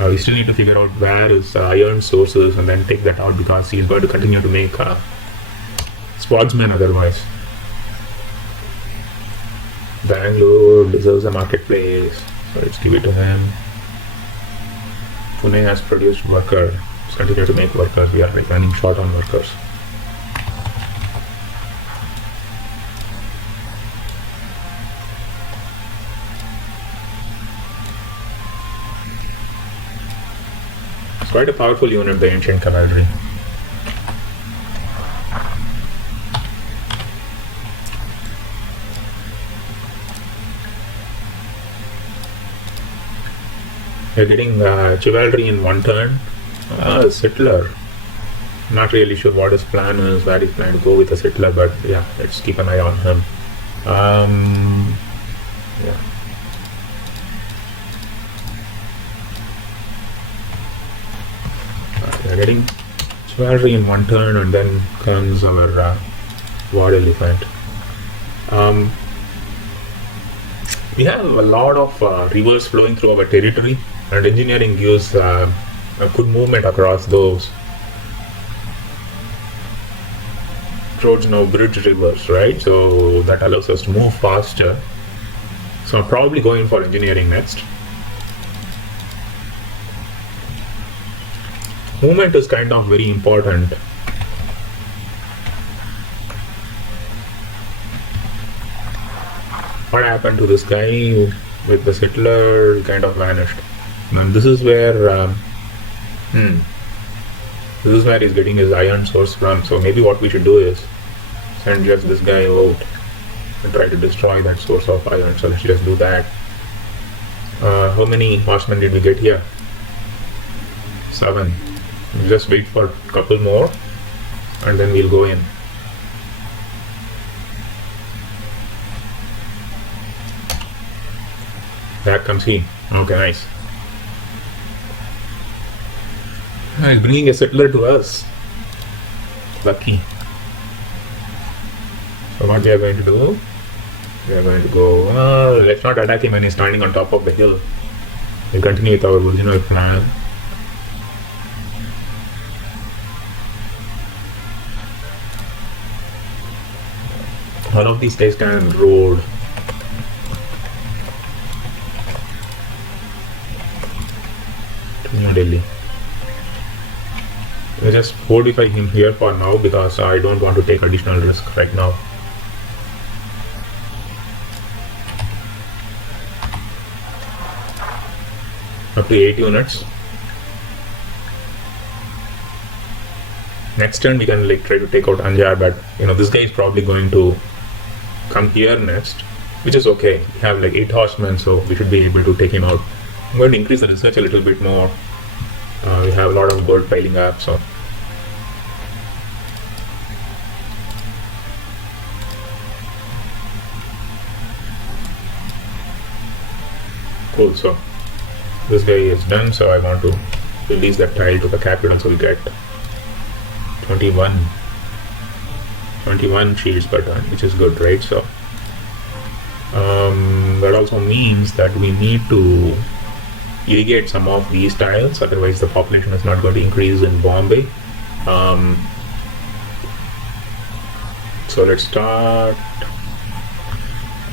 We still need to figure out where is iron sources and then take that out, because he's going to continue to make swordsmen otherwise. Bangalore deserves a marketplace, so let's give it to him. Pune has produced workers. Let's continue to make workers. We are like running short on workers. It's quite a powerful unit, the ancient cavalry. We're getting chivalry in one turn. Settler. Not really sure what his plan is, where he's planning to go with a settler, but yeah, let's keep an eye on him. Yeah. We're getting chivalry in one turn, and then comes our war elephant. We have a lot of rivers flowing through our territory, and engineering gives a good movement across those. Roads now bridge rivers, right? So that allows us to move faster. So I'm probably going for engineering next. Movement is kind of very important. What happened to this guy with the settler? He kind of vanished. And this is where he's getting his iron source from. So maybe what we should do is send just this guy out and try to destroy that source of iron. So let's just do that. How many horsemen did we get here? 7. We'll just wait for a couple more and then we'll go in. Back comes he. Okay, nice. He's bringing a settler to us. Lucky. So what we are going to do? We are going to go. Let's not attack him when he's standing on top of the hill. We'll continue with our original plan. All of these guys can road. New Delhi. We'll just fortify him here for now because I don't want to take additional risk right now. Up to 8 units. Next turn we can like try to take out Anjar, but this guy is probably going to come here next, which is okay. We have like 8 horsemen, so we should be able to take him out. I'm going to increase the research a little bit more. We have a lot of gold piling up, so cool. So this guy is done, so I want to release that tile to the capital, so we get 21 shields per turn, which is good, right? So that also means that we need to irrigate some of these tiles, otherwise the population is not going to increase in Bombay. So let's start.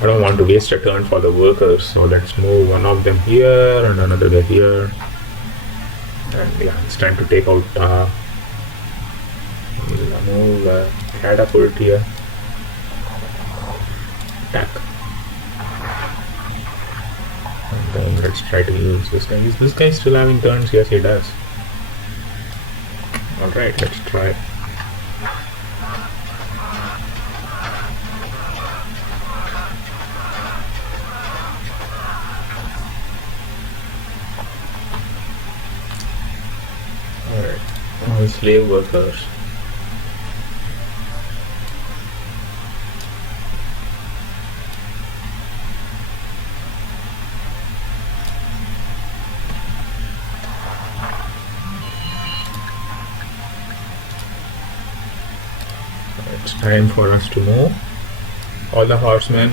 I don't want to waste a turn for the workers, so let's move one of them here and another guy here. And yeah, it's time to take out move the catapult here. Attack. And then let's try to use this guy. Is this guy still having turns? Yes, he does. Alright, let's try. Alright, now slave workers. It's time for us to move all the horsemen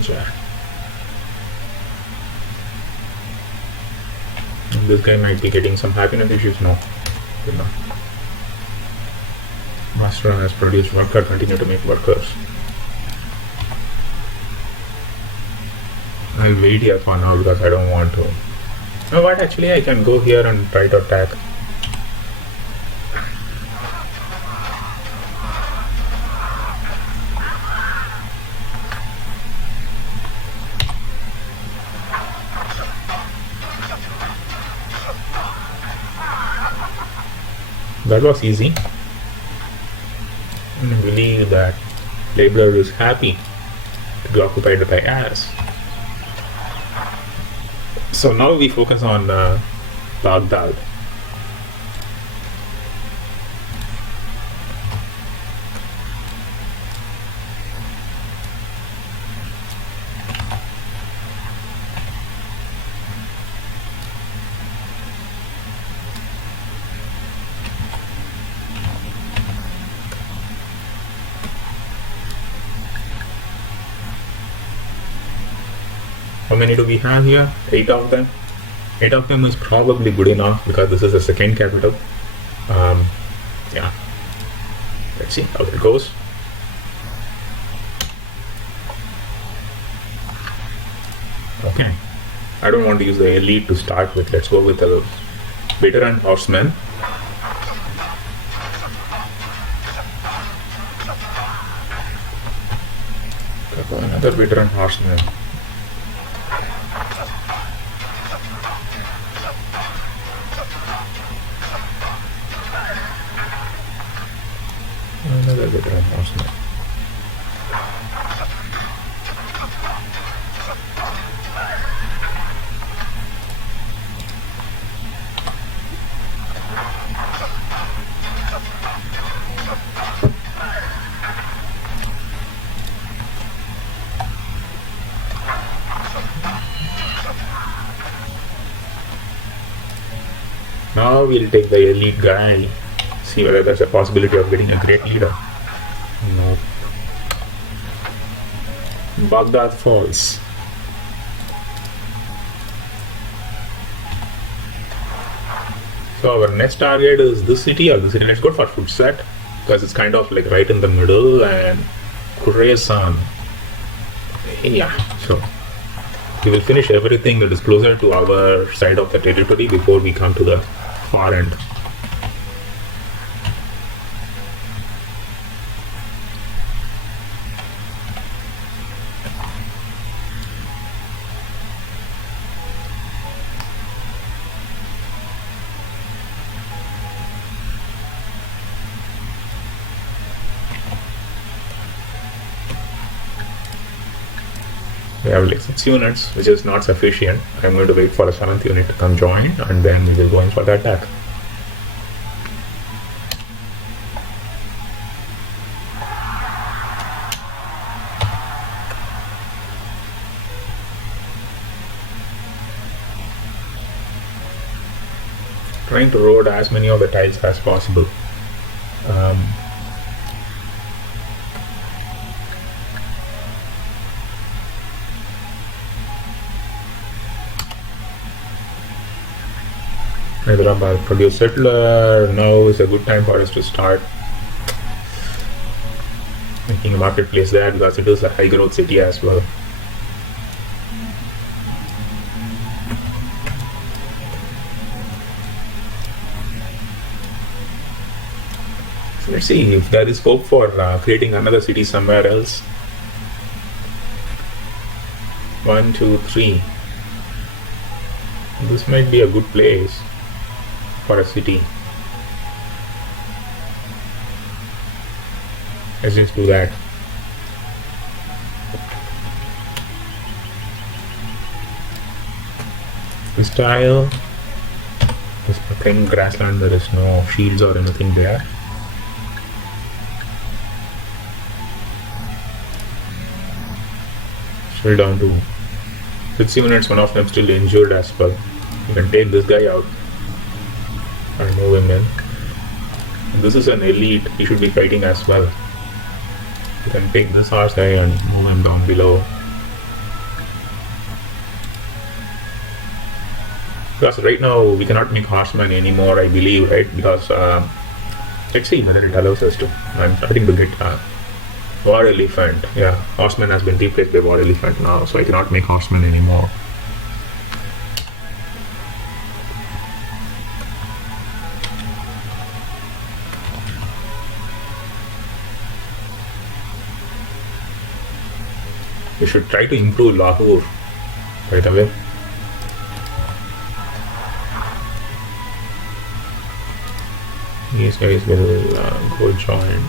Anjar. And this guy might be getting some happiness issues now. You know. Master has produced worker, continue to make workers. I'll wait here for now because I don't want to. No, what actually I can go here and try to attack. That was easy. I believe that laborer is happy to be occupied by us. So now we focus on Baghdad. How many do we have here? 8 of them. 8 of them is probably good enough because this is the second capital. Yeah. Let's see how it goes. Okay. I don't want to use the elite to start with. Let's go with the veteran horsemen. Another veteran horseman. Another veteran horseman. Now we'll take the elite guy, see whether there's a possibility of getting a great leader. No. Baghdad falls. So our next target is this city or this city. Let's go for Futset because it's kind of like right in the middle, and Khorasan. Yeah, so we will finish everything that is closer to our side of the territory before we come to the far end. We have like 6 units, which is not sufficient. I'm going to wait for a 7th unit to come join, and then we will go in for the attack. Trying to road as many of the tiles as possible. Hyderabad produce settler. Now is a good time for us to start making a marketplace there because it is a high growth city as well. So let's see if there is hope for creating another city somewhere else. 1, 2, 3. This might be a good place for a city. Let's just do that. This tile, this thin grassland, there is no shields or anything there. Still down to 6 units, one of them still injured as well. You can take this guy out and move him in. And this is an elite, he should be fighting as well. You can take this horse guy and move him down below. Because right now we cannot make horsemen anymore, I believe, right? Because let's see whether it allows us to. I'm starting to get war elephant. Yeah, horseman has been replaced by war elephant now, so I cannot make horsemen anymore. We should try to improve Lahore right away. These guys will go join.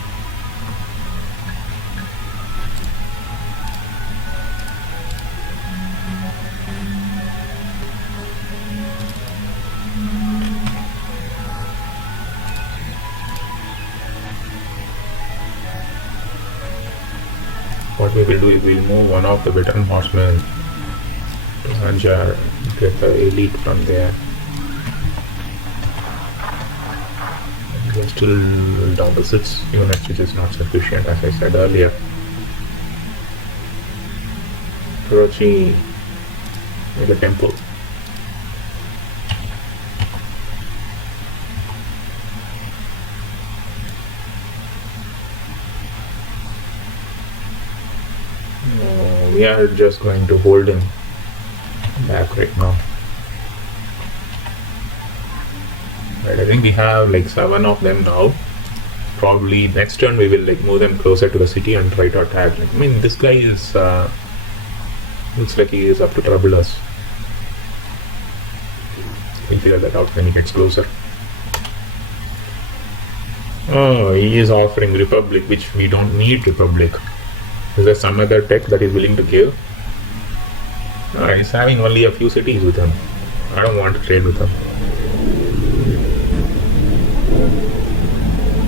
What we will do is we'll move one of the veteran horsemen to Anjar, get the elite from there. We are still down to 6 units, which is not sufficient, as I said earlier. Karachi, the temple. We are just going to hold him back right now. Right, I think we have like 7 of them now. Probably next turn we will like move them closer to the city and try to attack. I mean, this guy is looks like he is up to trouble us. We can figure that out when he gets closer. Oh, he is offering Republic, which we don't need Republic. Is there some other tech that he's willing to give? He's having only a few cities with him. I don't want to trade with him.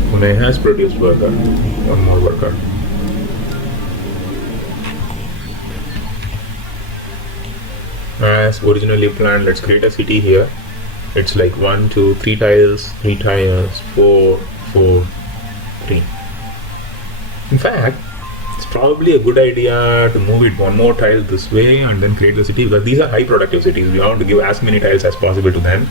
Pune has produced worker. One more worker. As originally planned, let's create a city here. It's like 1, 2, 3 tiles, 3 tiles, 4, 4, 3. In fact, it's probably a good idea to move it one more tile this way and then create the city, because these are high productive cities. We want to give as many tiles as possible to them.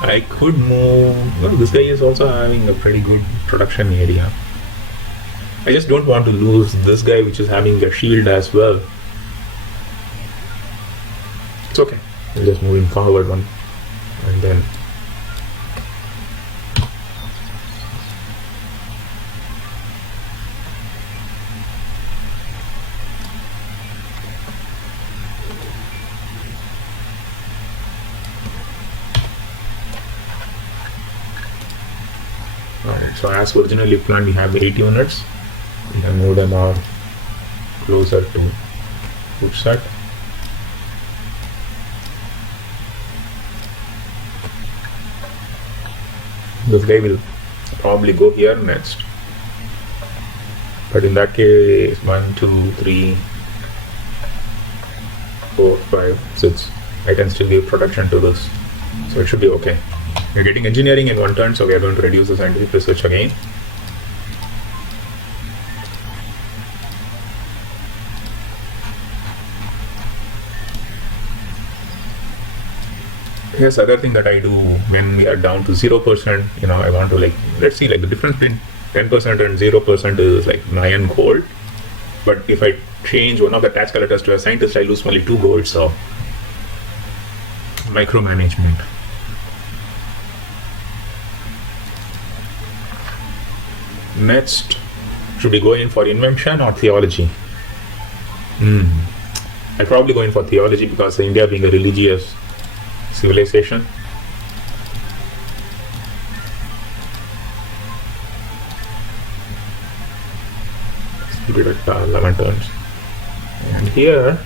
I could move. Well, this guy is also having a pretty good production area. I just don't want to lose this guy, which is having a shield as well. It's okay. We'll just move him forward one and then. Alright, so as originally planned, we have 8 units. We can move them on closer to Futsat. This guy will probably go here next. But in that case, 1, 2, 3, 4, 5, 6. I can still give production to this. So it should be okay. We're getting engineering in 1 turn, so we are going to reduce the scientific research again. Here's other thing that I do when we are down to 0%. I want to let's see, the difference between 10% and 0% is like 9 gold. But if I change one of the tax collectors to a scientist, I lose only 2 gold. So micromanagement. Next, should we go in for invention or theology? I'll probably go in for theology, because India being a religious civilization. Let's give it 11 turns. And here,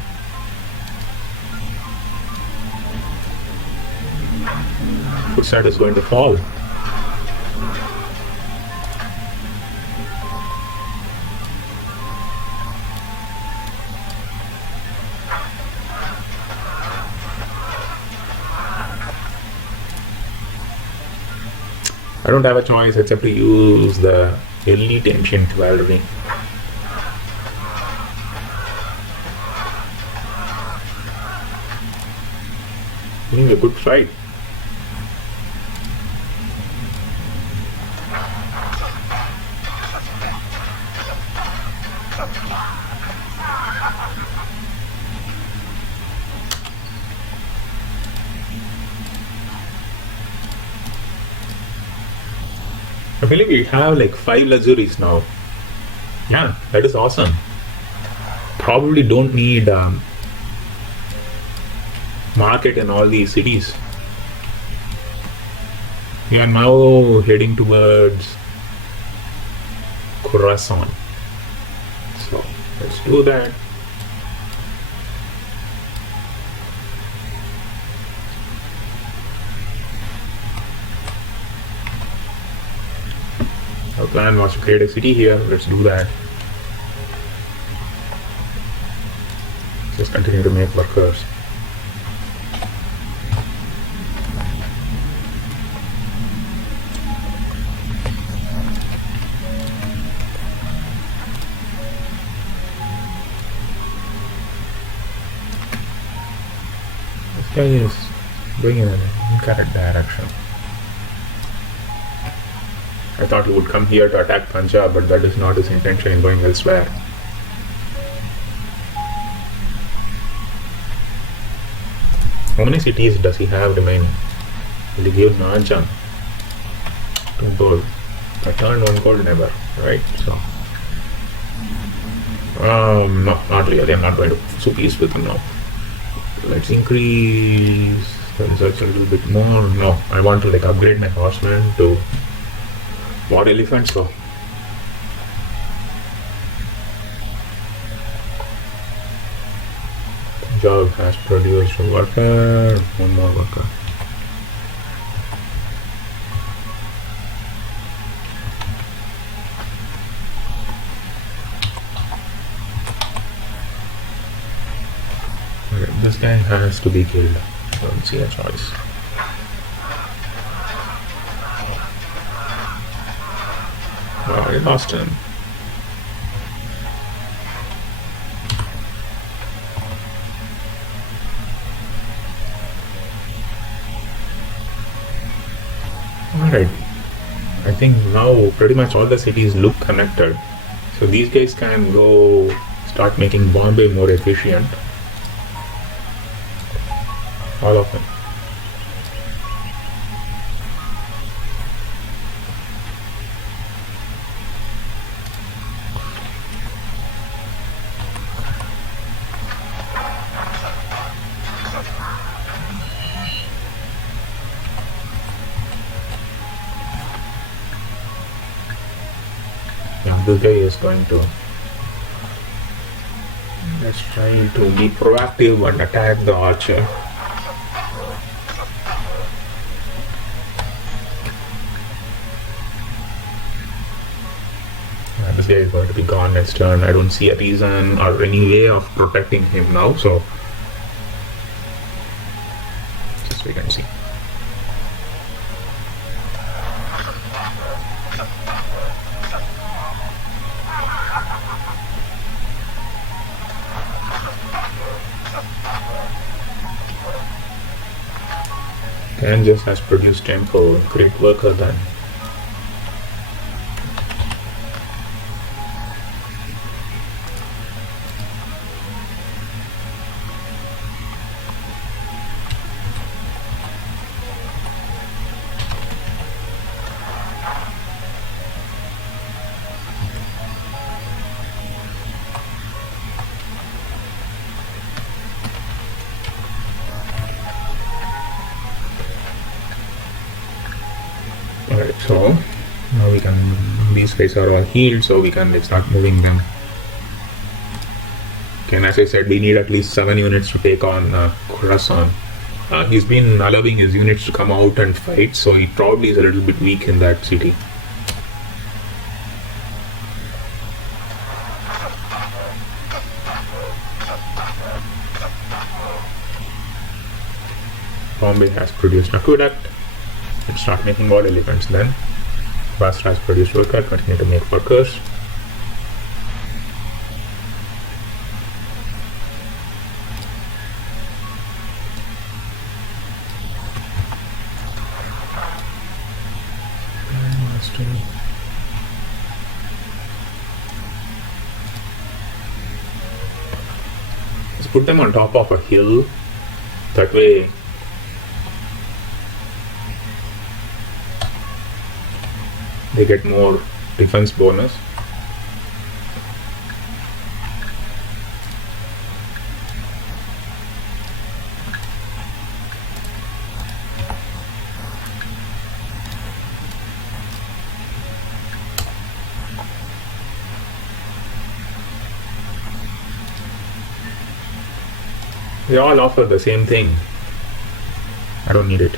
Futsat is going to fall. I don't have a choice except to use the elite ancient cavalry. Doing a good fight. I believe we have like 5 luxuries now. Yeah, that is awesome. Probably don't need market in all these cities. We are now heading towards Khorasan. So let's do that. Our plan was to create a city here. Let's do that. Just continue to make workers. This guy is going in an incorrect direction. I thought he would come here to attack Punjab, but that is not his intention in going elsewhere. How many cities does he have remaining? Will he give Najan 2 gold? I turned 1 gold, never, right? So, no, not really. I'm not going to pursue peace with him now. Let's increase the research a little bit more. No, I want to like upgrade my horsemen to war elephants. So Punjab has produced a worker, 1 more worker. Okay, this guy has to be killed. I don't see a choice. I lost him. Alright. I think now pretty much all the cities look connected. So these guys can go start making Bombay more efficient. All of them. Yeah, this guy is going to. Let's try to be proactive and attack the archer. This guy is going to be gone next turn. I don't see a reason or any way of protecting him now, so just wait and see. Kansas has produced tempo, great worker then. Alright, so now we can, these guys are all healed, so we can start moving them. Okay, and as I said, we need at least 7 units to take on Khorasan. He's been allowing his units to come out and fight, so he probably is a little bit weak in that city. Bombay has produced aqueduct. Let's start making more elephants then. Basra has produced worker, continue to make workers. Let's put them on top of a hill. That way, they get more defense bonus. They all offer the same thing. I don't need it.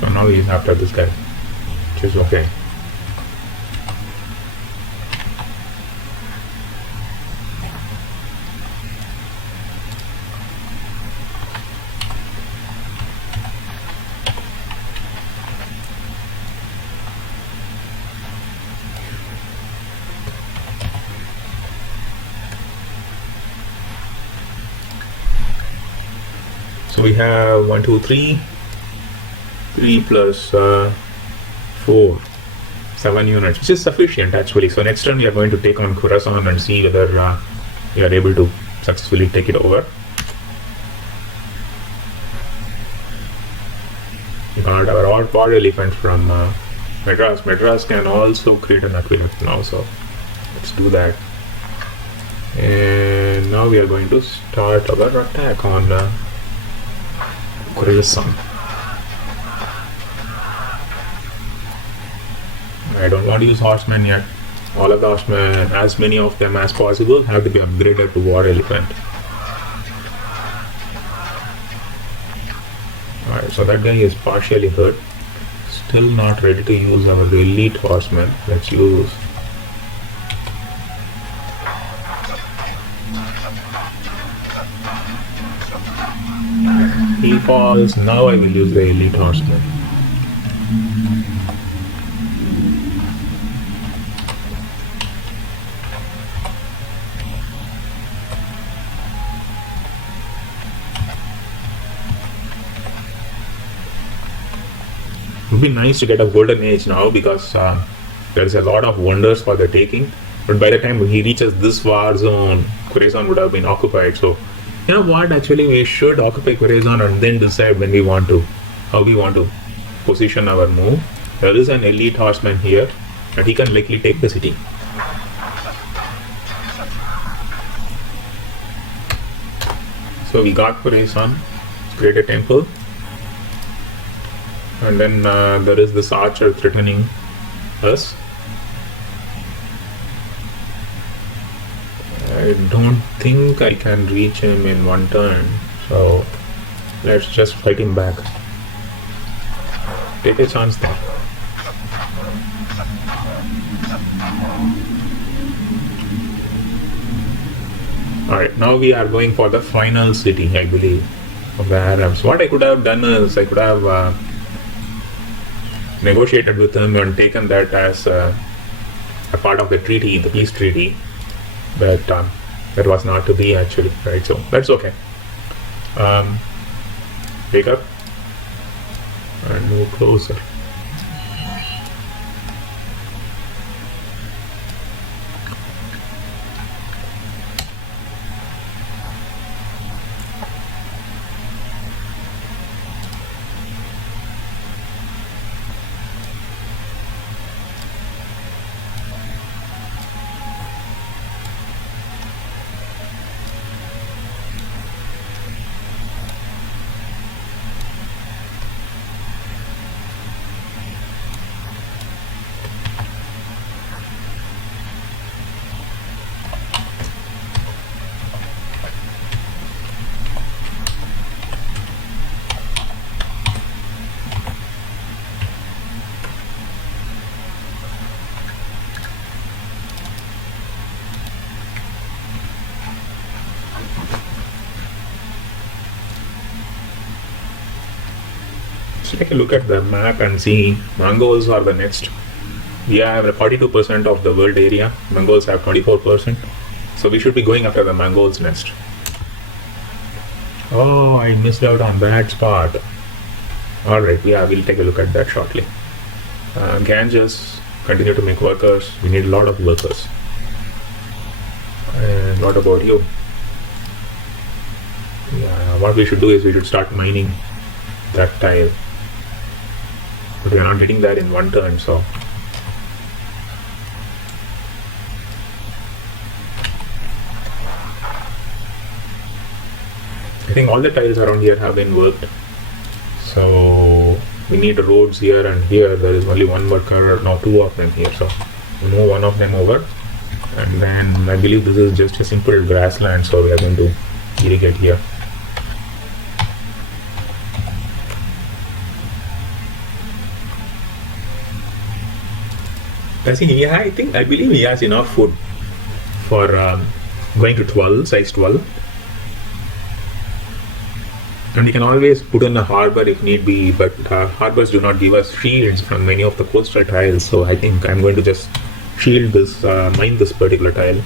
So now he's after this guy, which is okay. So we have 1, 2, 3. 3 plus 4, 7 units, which is sufficient actually. So next turn we are going to take on Khorasan and see whether we are able to successfully take it over. We got our odd pod elephant from Madras. Madras can also create an aqueduct now, so let's do that. And now we are going to start our attack on Khorasan. I don't want to use horsemen yet. All of the horsemen, as many of them as possible, have to be upgraded to war elephant. Alright, so that guy is partially hurt. Still not ready to use our elite horsemen. Let's use. He falls. Now I will use the elite horsemen. It would be nice to get a golden age now, because there's a lot of wonders for the taking. But by the time he reaches this war zone, Khorasan would have been occupied. So, you know what? Actually, we should occupy Khorasan and then decide when we want to, how we want to position our move. There is an elite horseman here, and he can likely take the city. So we got Khorasan, create a temple. And then there is this archer threatening us. I don't think I can reach him in one turn, so let's just fight him back. Take a chance there. Alright, now we are going for the final city, I believe, of the Arabs. What I could have done is I could have negotiated with them and taken that as a part of the treaty, the peace treaty, but that was not to be actually, right? So that's okay. Take up and move closer. Take a look at the map and see Mongols are the next. We have 42% of the world area. Mongols have 24%. So we should be going after the Mongols next. Oh, I missed out on that spot. Alright, yeah, we'll take a look at that shortly. Ganges, continue to make workers. We need a lot of workers. What about you? Yeah, what we should do is we should start mining that tile. But we are not getting that in one turn, so. I think all the tiles around here have been worked. So we need roads here and here. There is only one worker, now two of them here. So we move one of them over. And then I believe this is just a simple grassland, so we are going to irrigate here. I believe he has enough food for going to 12, size 12. And we can always put in a harbor if need be, but harbors do not give us shields from many of the coastal tiles, so I think I'm going to just shield this, mine this particular tile.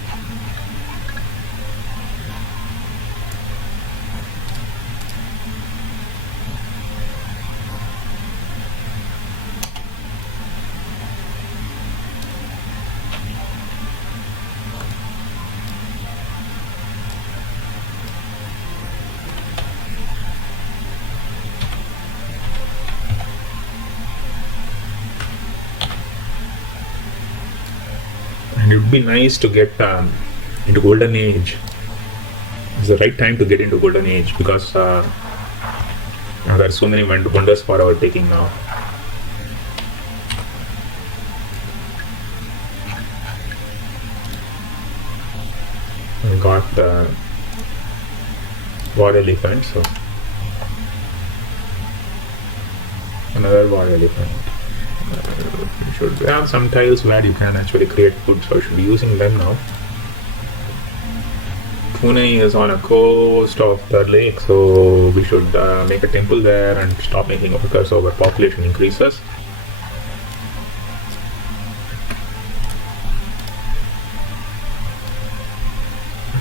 And it would be nice to get into Golden Age. It's the right time to get into Golden Age because there are so many wonders for our taking now. We got the war elephant, so another war elephant. You should have some tiles where you can actually create food, so I should be using them now. Pune is on a coast of the lake, so we should make a temple there and stop making workers so our population increases.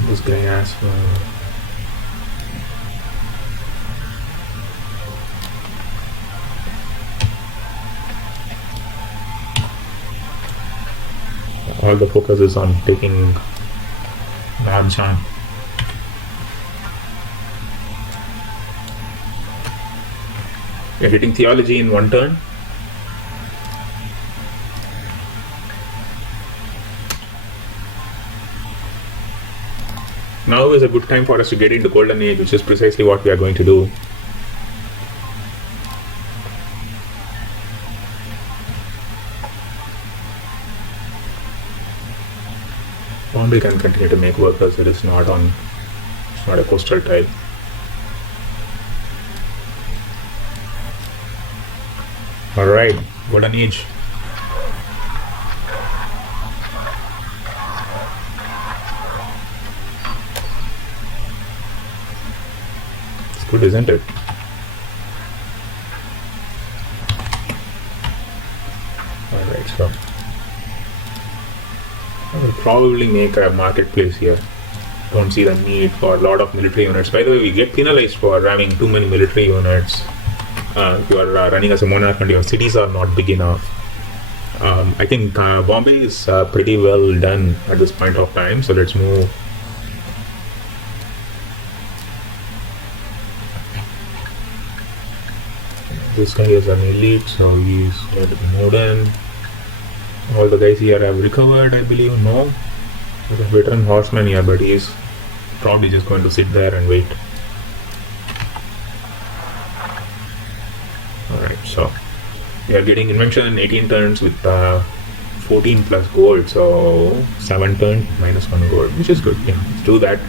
This guy as well. All the focus is on taking Rampant. We're hitting theology in one turn. Now is a good time for us to get into Golden Age, which is precisely what we are going to do. Bombay can continue to make workers. It is not on. It's not a coastal tile. All right, Golden Age. It's good, isn't it? All right, so I will probably make a marketplace here. Don't see the need for a lot of military units. By the way, we get penalized for having too many military units. If you are running as a monarch and your cities are not big enough. I think Bombay is pretty well done at this point of time, so let's move. This guy is an elite, so he's going to be moved in. All the guys here have recovered, I believe. No, there's a veteran horseman here, but he's probably just going to sit there and wait. Alright, so we are getting invention 18 turns with 14 plus gold, so 7 turns minus 1 gold, which is good. Yeah, let's do that.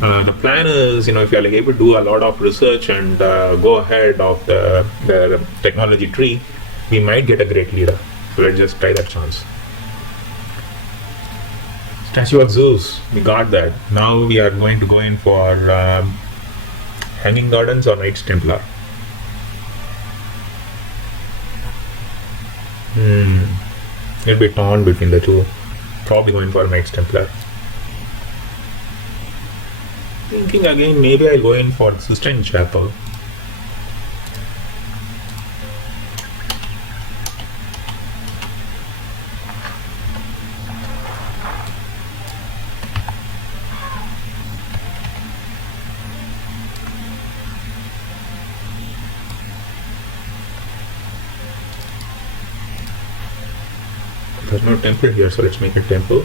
The plan is, if you're able to do a lot of research and go ahead of the technology tree, we might get a great leader. So let's just try that chance. Statue of Zeus, we got that. Now we are going to go in for Hanging Gardens or Knights Templar. It'll be torn between the two. Probably going for Knights Templar. Thinking again, maybe I'll go in for Sistine Chapel. There's no temple here, so let's make a temple.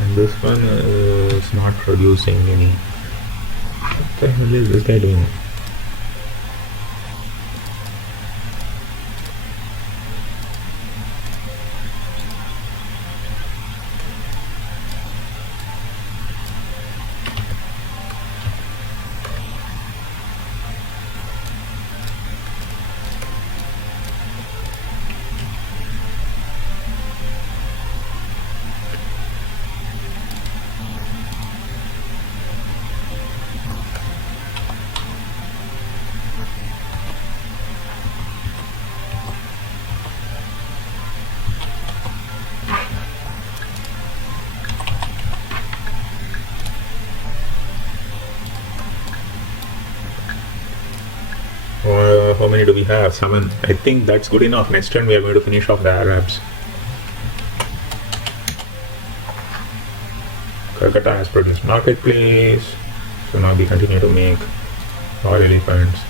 And this one is not producing any. What the hell is this guy doing? How many do we have? 7. I think that's good enough. Next turn we are going to finish off the Arabs. Calcutta has produced marketplace. So now we continue to make all elephants.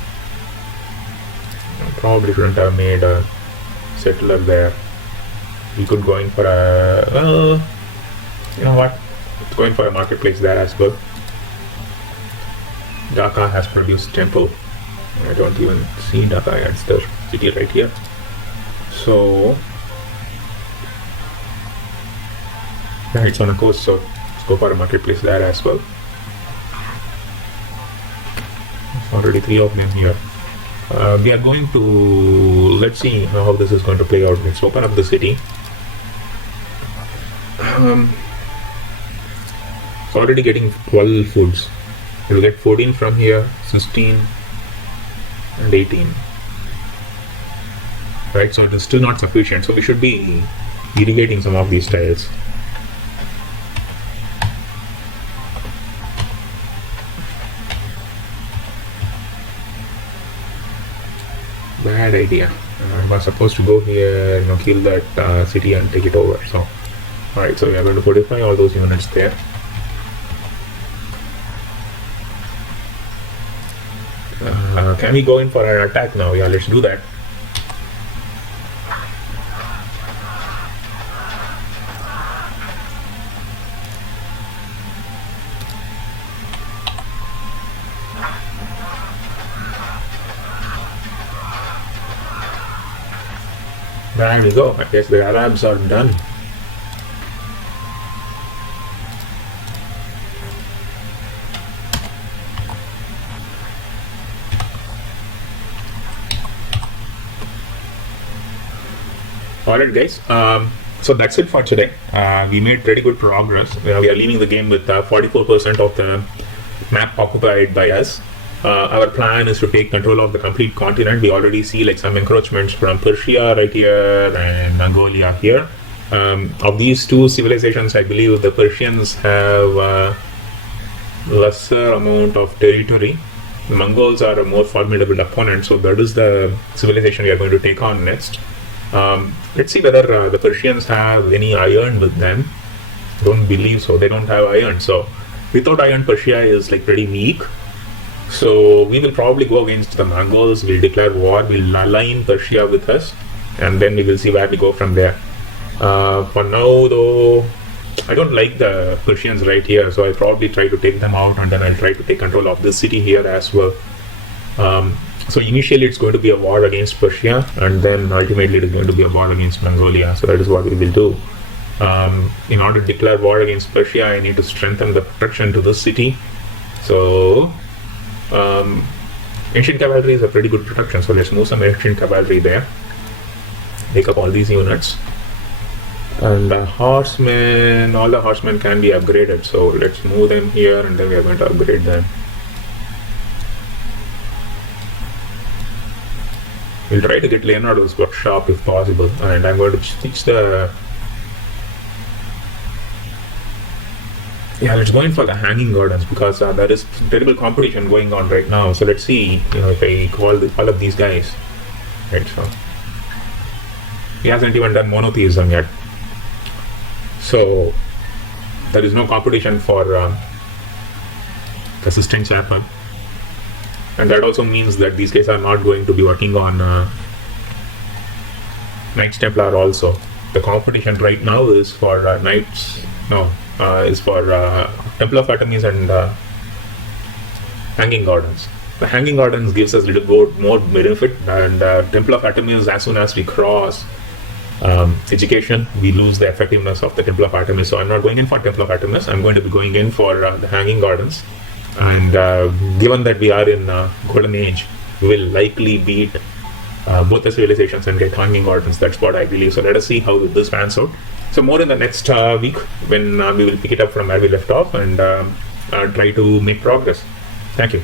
Probably shouldn't have made a settler there. We could go in for a... you know what? Let's go in for a marketplace there as well. Dhaka has produced temple. I don't even see Dhaka, it's the city right here. So yeah, it's on a coast, so let's go for a marketplace there as well. There's already 3 of them here. We are going to, let's see how this is going to play out. Let's open up the city. It's already getting 12 foods. We'll get 14 from here, 16 and 18. Right, so it is still not sufficient, so we should be irrigating some of these tiles. Bad idea. I was supposed to go here, kill that city and take it over. So, alright, so we are going to fortify all those units there. Can we go in for an attack now? Yeah, let's do that. There we go. I guess the Arabs are done. Alright guys, so that's it for today. We made pretty good progress. We are leaving the game with 44% of the map occupied by us. Our plan is to take control of the complete continent. We already see like some encroachments from Persia right here and Mongolia here. Of these two civilizations, I believe the Persians have lesser amount of territory. The Mongols are a more formidable opponent, so that is the civilization we are going to take on next. Let's see whether the Persians have any iron with them. Don't believe so. They don't have iron. So without iron, Persia is like pretty weak. So we will probably go against the Mongols. We'll declare war. We'll align Persia with us, and then we will see where we go from there. For now, though, I don't like the Persians right here, so I'll probably try to take them out, and then I'll try to take control of this city here as well. So initially it's going to be a war against Persia, and then ultimately it is going to be a war against Mongolia. So that is what we will do. In order to declare war against Persia, I need to strengthen the protection to this city. So ancient cavalry is a pretty good protection, so let's move some ancient cavalry there. Take up all these units. And horsemen, all the horsemen can be upgraded, so let's move them here, and then we are going to upgrade them. We'll try to get Leonardo's workshop if possible, and I'm going to teach the... Yeah, let's go in for the hanging gardens, because there is terrible competition going on right now. So let's see, if I call all of these guys. Right, so he hasn't even done monotheism yet. So there is no competition for assistant chairman. And that also means that these guys are not going to be working on Knights Templar also. The competition right now is for is for Temple of Artemis and Hanging Gardens. The Hanging Gardens gives us a little bit more benefit, and Temple of Artemis, as soon as we cross education, we lose the effectiveness of the Temple of Artemis. So I'm not going in for Temple of Artemis. I'm going to be going in for the Hanging Gardens. And given that we are in Golden Age, we will likely beat both the civilizations and get Hanging Gardens. That's what I believe. So let us see how this pans out. So more in the next week, when we will pick it up from where we left off and try to make progress. Thank you.